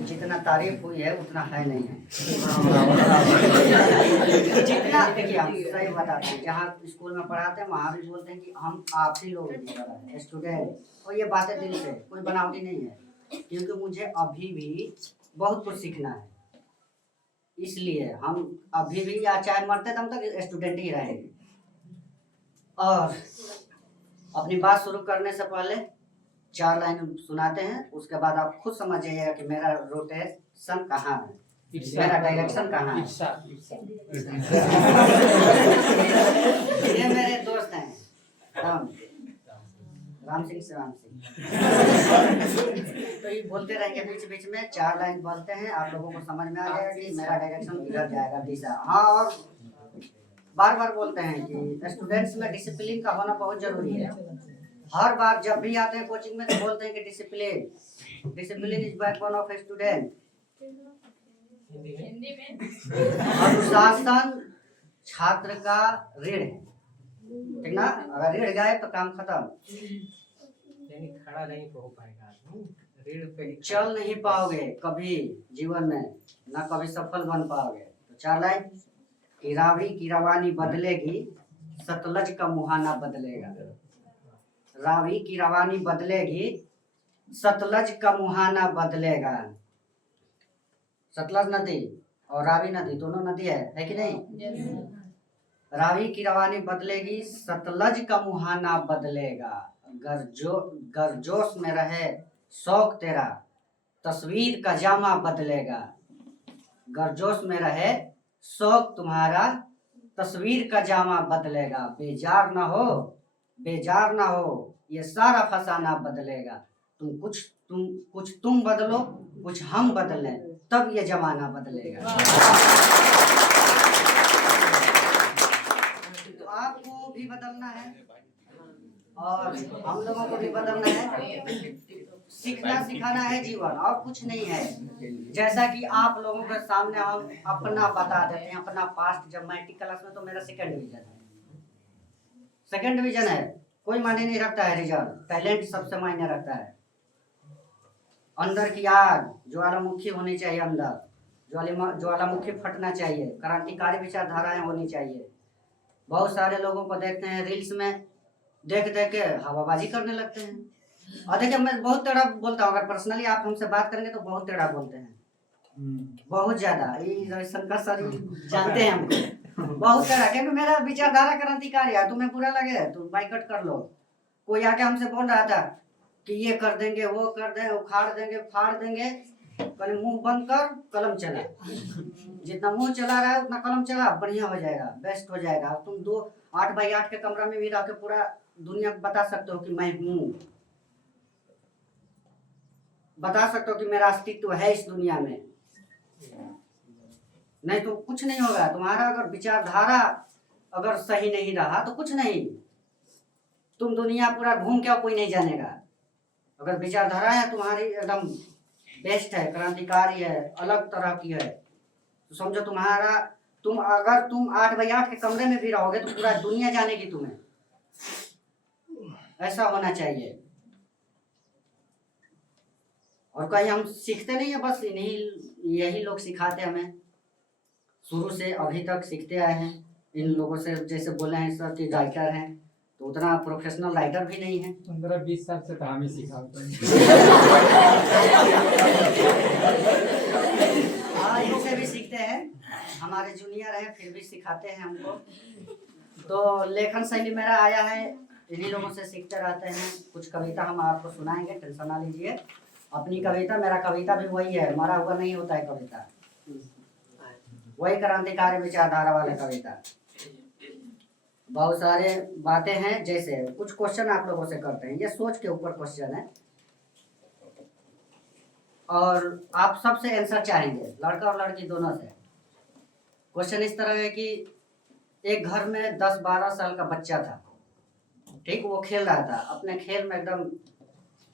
जितना तारीफ हुई है उतना है नहीं है। जितना देखिए हम सही बताते हैं, जहाँ स्कूल में पढ़ाते हैं वहाँ भी बोलते हैं कि हम आप ही लोग स्टूडेंट, और ये बातें दिल से, कोई बनावटी नहीं है, क्योंकि मुझे अभी भी बहुत कुछ सीखना है। इसलिए हम अभी भी या चाहे मरते दम तक स्टूडेंट ही रहेंगे। और अपनी बात शुरू करने से पहले 4 लाइन सुनाते हैं, उसके बाद आप खुद समझ जाइएगा कि मेरा रोटेशन कहाँ है, मेरा डायरेक्शन कहाँ है। ये मेरे दोस्त हैं राम सिंह से राम सिंह। तो ये बोलते रहेंगे बीच बीच में, 4 लाइन बोलते हैं, आप लोगों को समझ में आ जाएगा कि मेरा डायरेक्शन इधर जाएगा दिशा। हाँ, और बार बार बोलते हैं कि स्टूडेंट्स में डिसिप्लिन का होना बहुत जरूरी है। हर बार जब भी आते हैं कोचिंग में तो बोलते हैं कि discipline is backbone of a student. अनुशासन छात्र का ऋण है, ठीक ना? अगर ऋण गए तो काम खत्म, खड़ा नहीं हो पाएगा, ऋण पे चल नहीं पाओगे कभी जीवन में, ना कभी सफल बन पाओगे। तो 4 लाइन, कि रावी की रवानी बदलेगी, सतलज का मुहाना बदलेगा। रावी की रवानी बदलेगी, सतलज का मुहाना बदलेगा। सतलज नदी और रावी नदी दोनों नदी है कि नहीं? रावी की रवानी बदलेगी, सतलज का मुहाना बदलेगा। गर्जोश में रहे शौक तेरा, तस्वीर का जामा बदलेगा। गर्जोश में रहे शौक तुम्हारा, तस्वीर का जामा बदलेगा। बेजार ना हो ये सारा फसाना बदलेगा। तुम बदलो, कुछ हम बदलें, तब ये जमाना बदलेगा। तो आपको भी बदलना है और हम लोगों को भी बदलना है। सीखना सिखाना है जीवन, और कुछ नहीं है। जैसा कि आप लोगों के सामने हम अपना बता देते हैं, अपना पास्ट। जब मैट्रिक क्लास में तो मेरा सेकंड डिवीजन है, कोई मायने नहीं रखता है रिजल्ट, टैलेंट सबसे मायने रखता है। अंदर की आग ज्वालामुखी होनी चाहिए, अंदर ज्वालामुखी फटना चाहिए, क्रांतिकारी विचारधाराएं होनी चाहिए। बहुत सारे लोगों को देखते हैं रील्स में, देख के हवाबाजी करने लगते हैं। और देखिए मैं बहुत टेढ़ा बोलता हूँ, अगर पर्सनली आप हमसे बात करेंगे तो बहुत टेढ़ा बोलते हैं, बहुत ज्यादा। ये शंकर सर जानते हैं हमको, बहुत टेढ़ा, क्योंकि मेरा विचारधारा क्रांतिकारी है। तुम्हें बुरा लगे तो बाइकआउट कर लो। कोई आके हमसे बोल रहा था कि ये कर देंगे, वो कर देंगे, उखाड़ देंगे, फाड़ देंगे, कल मुंह बंद कर, कलम चला। जितना मुंह चला रहा है उतना कलम चला, बढ़िया हो जाएगा, बेस्ट हो जाएगा। तुम 8x8 के कमरा में भी रह के पूरा दुनिया बता सकते हो कि मैं हूँ, बता सकते हो कि मेरा अस्तित्व है इस दुनिया में। नहीं तो कुछ नहीं होगा। तुम्हारा अगर विचारधारा अगर सही नहीं रहा तो कुछ नहीं, तुम दुनिया पूरा घूम के कोई नहीं जानेगा। अगर विचारधारा है तुम्हारी एकदम बेस्ट है, क्रांतिकारी है, अलग तरह की है, तो समझो अगर तुम 8x8 के कमरे में भी रहोगे तो पूरा दुनिया जानेगी तुम्हें। ऐसा होना चाहिए। और कहीं हम सीखते नहीं है, बस यही लोग सिखाते हमें, शुरू से अभी तक सीखते आए हैं। इन लोगों से जैसे बोले हैं सर कि राइटर हैं, तो उतना प्रोफेशनल राइटर भी नहीं है। 15-20 साल से तो हम ही सिखाते हैं। हाँ, इनसे भी सीखते हैं, हमारे जूनियर हैं फिर भी सिखाते हैं हमको। तो लेखन शैली मेरा आया है, इन्हीं लोगों से सीखते रहते हैं। कुछ कविता हम आपको सुनाएंगे, टेंशन ना लीजिए। अपनी कविता, मेरा कविता भी वही है, मरा हुआ नहीं होता है कविता, वही क्रांतिकारी विचारधारा वाला कविता। बहुत सारे बातें हैं, जैसे कुछ क्वेश्चन आप लोगों से करते हैं, ये सोच के ऊपर क्वेश्चन है और आप सबसे आंसर चाहेंगे, लड़का और लड़की दोनों से। क्वेश्चन इस तरह है कि एक घर में 10-12 साल का बच्चा था, ठीक, वो खेल रहा था, अपने खेल में एकदम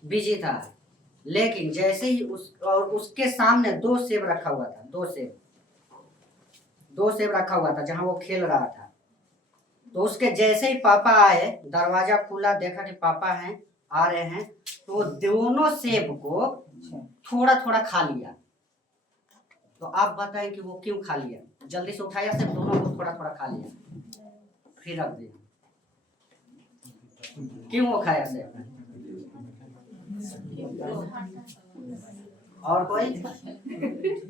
बिजी था। लेकिन जैसे ही उसके सामने 2 सेब रखा हुआ था, 2 सेब रखा हुआ था जहां वो खेल रहा था। तो उसके जैसे ही पापा आए, दरवाजा खुला, देखा कि पापा हैं, आ रहे हैं, तो दोनों सेब को थोड़ा थोड़ा खा लिया, तो आप बताएं कि वो क्यों खा लिया? जल्दी से उठाया, सिर्फ दोनों को थोड़ा थोड़ा खा लिया, फिर रख दिया, क्यों वो खाया सिर्फ? और कोई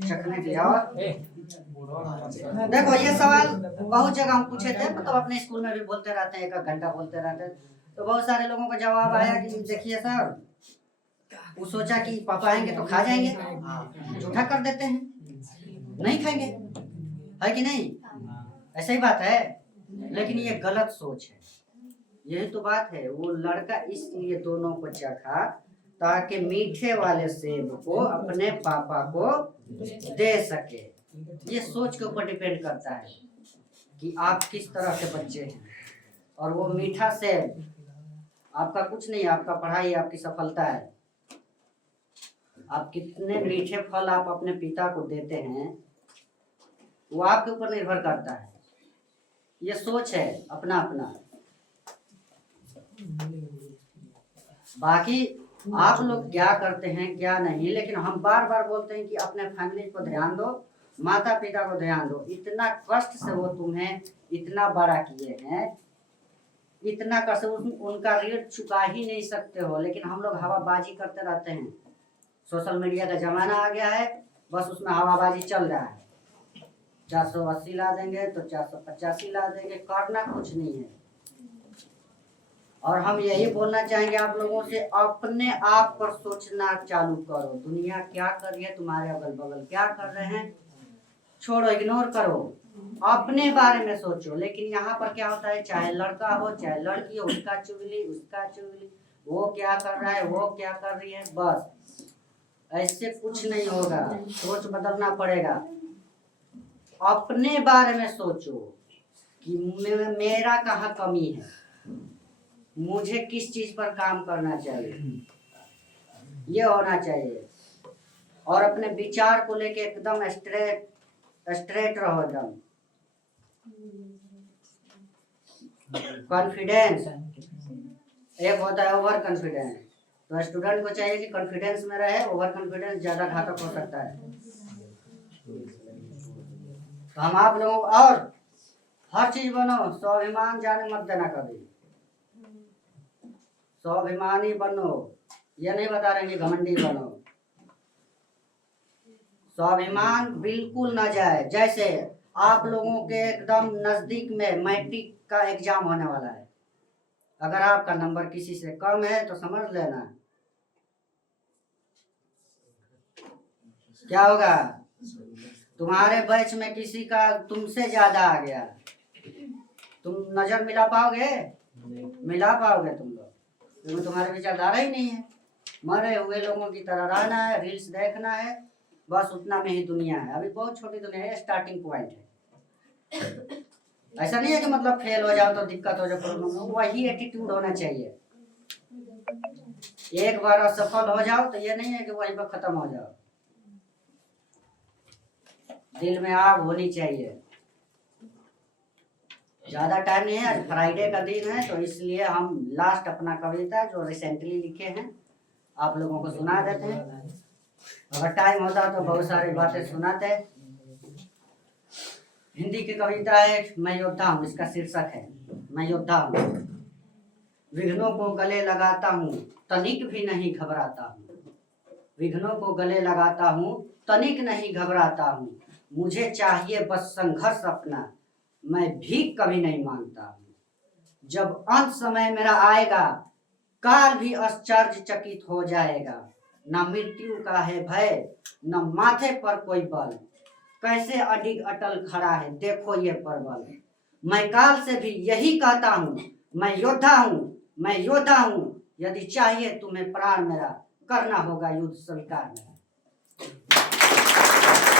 चखने की? और देखो ये सवाल बहुत जगह हम पूछे थे, मतलब अपने स्कूल में भी बोलते रहते हैं, 1 घंटा बोलते रहते हैं, तो बहुत सारे लोगों का जवाब आया कि देखिए सर, वो सोचा कि पापा आएंगे तो खा जाएंगे, झूठा कर देते हैं, नहीं खाएंगे, है कि नहीं? ऐसा ही बात है, लेकिन ये गलत सोच है। यही तो बात है, वो लड़का इसलिए दोनों को चखा ताकि मीठे वाले सेब को अपने पापा को दे सके। ये सोच के ऊपर डिपेंड करता है कि आप किस तरह के बच्चे हैं। और वो मीठा सेब आपका कुछ नहीं, आपका पढ़ाई, आपकी सफलता है। आप कितने मीठे फल आप अपने पिता को देते हैं, वो आपके ऊपर निर्भर करता है। ये सोच है अपना अपना। बाकी आप लोग क्या करते हैं क्या नहीं, लेकिन हम बार बार बोलते हैं कि अपने फैमिली को ध्यान दो, माता पिता को ध्यान दो। इतना कष्ट से वो तुम्हें इतना बड़ा किए हैं, इतना कष्ट, उनका ऋण चुका ही नहीं सकते हो, लेकिन हम लोग हवाबाजी करते रहते हैं। सोशल मीडिया का जमाना आ गया है, बस उसमें हवाबाजी चल रहा है। 480 ला देंगे तो 485 ला देंगे, करना कुछ नहीं है। और हम यही बोलना चाहेंगे आप लोगों से, अपने आप पर सोचना चालू करो। दुनिया क्या कर रही है, तुम्हारे अगल बगल क्या कर रहे हैं, छोड़ो, इग्नोर करो, अपने बारे में सोचो। लेकिन यहाँ पर क्या होता है, चाहे लड़का हो चाहे लड़की हो, उसका चुगली उसका चुगली, वो क्या कर रहा है वो क्या कर रही है, बस ऐसे कुछ नहीं होगा। सोच बदलना पड़ेगा। अपने बारे में सोचो कि मेरा कहाँ कमी है, मुझे किस चीज पर काम करना चाहिए, ये होना चाहिए। और अपने विचार को लेके एकदम स्ट्रेट रहो, एकदम कॉन्फिडेंस। एक होता है ओवर कॉन्फिडेंस, तो स्टूडेंट को चाहिए कि कॉन्फिडेंस में रहे। ओवर कॉन्फिडेंस ज्यादा घातक हो सकता है। तो हम आप लोगों को, और हर चीज बनो, स्वाभिमान जाने मत देना कभी, स्वाभिमानी बनो। ये नहीं बता रहे कि घमंडी बनो, स्वाभिमान बिल्कुल ना जाए। जैसे आप लोगों के एकदम नजदीक में मैट्रिक का एग्जाम होने वाला है, अगर आपका नंबर किसी से कम है तो समझ लेना क्या होगा, तुम्हारे बैच में किसी का तुमसे ज्यादा आ गया, तुम नजर मिला पाओगे? मिला पाओगे तुम लोग? क्योंकि तुम्हारे विचारधारा ही नहीं है। मरे हुए लोगों की तरह रहना है, रील्स देखना है, बस उतना में ही दुनिया है। अभी बहुत छोटी दुनिया है, स्टार्टिंग पॉइंट है। ऐसा नहीं है कि मतलब फेल हो जाओ तो दिक्कत हो जाए, प्रॉब्लम हो, वही एटीट्यूड होना चाहिए। एक बार असफल हो जाओ तो ये नहीं है कि वहीं पर खत्म हो जाओ। दिल में आग होनी चाहिए। ज्यादा टाइम नहीं है, आज फ्राइडे का दिन है, तो इसलिए हम लास्ट अपना कविता जो रिसेंटली लिखे हैं आप लोगों को सुना देते हैं। अगर टाइम होता तो बहुत सारी बातें सुनाते। हिंदी की कविता है मैं योद्धा हूँ, इसका शीर्षक है मैं योद्धा हूँ। विघ्नों को गले लगाता हूँ, तनिक भी नहीं घबराता हूँ। विघ्नों को गले लगाता हूँ, तनिक नहीं घबराता हूँ। मुझे चाहिए बस संघर्ष अपना, मैं भी कभी नहीं मांगता हूँ। जब अंत समय मेरा आएगा, काल भी आश्चर्यचकित हो जाएगा। न मृत्यु का है भय, न माथे पर कोई बल, कैसे अडिग अटल खड़ा है देखो ये परबल। मैं काल से भी यही कहता हूँ, मैं योद्धा हूँ, मैं योद्धा हूँ। यदि चाहिए तुम्हें प्राण मेरा, करना होगा युद्ध स्वीकार मेरा।